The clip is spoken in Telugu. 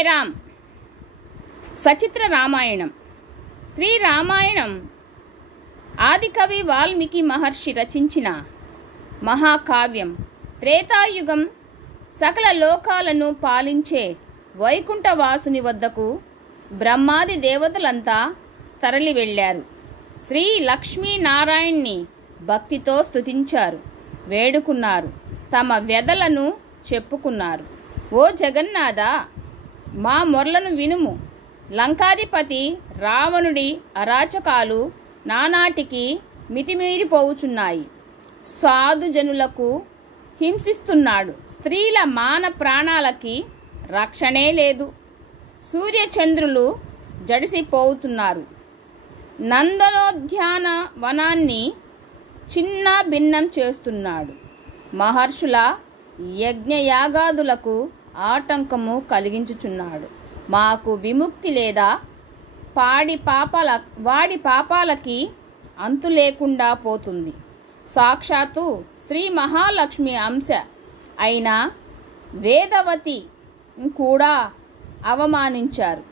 రామ్ సచిత్ర రామాయణం. శ్రీరామాయణం ఆదికవి వాల్మీకి మహర్షి రచించిన మహాకావ్యం. త్రేతాయుగం సకల లోకాలను పాలించే వైకుంఠవాసుని వద్దకు బ్రహ్మాది దేవతలంతా తరలి వెళ్ళారు. శ్రీ లక్ష్మీనారాయణ్ణి భక్తితో స్తుతించారు, వేడుకున్నారు, తమ వ్యధలను చెప్పుకున్నారు. ఓ జగన్నాథ, మా మొర్లను వినుము. లంకాధిపతి రావణుడి అరాచకాలు నానాటికి మితిమీరిపోవుచున్నాయి. సాధుజనులకు హింసిస్తున్నాడు. స్త్రీల మాన ప్రాణాలకి రక్షణే లేదు. సూర్యచంద్రులు జడిసిపోతున్నారు. నందనోద్యాన వనాన్ని చిన్న భిన్నం చేస్తున్నాడు. మహర్షుల యజ్ఞయాగాదులకు ఆటంకము కలిగించుచున్నాడు. మాకు విముక్తి లేదా? వాడి పాపాలకి అంతు లేకుండా పోతుంది. సాక్షాత్తు శ్రీ మహాలక్ష్మి అంశ అయిన వేదవతి కూడా అవమానించారు.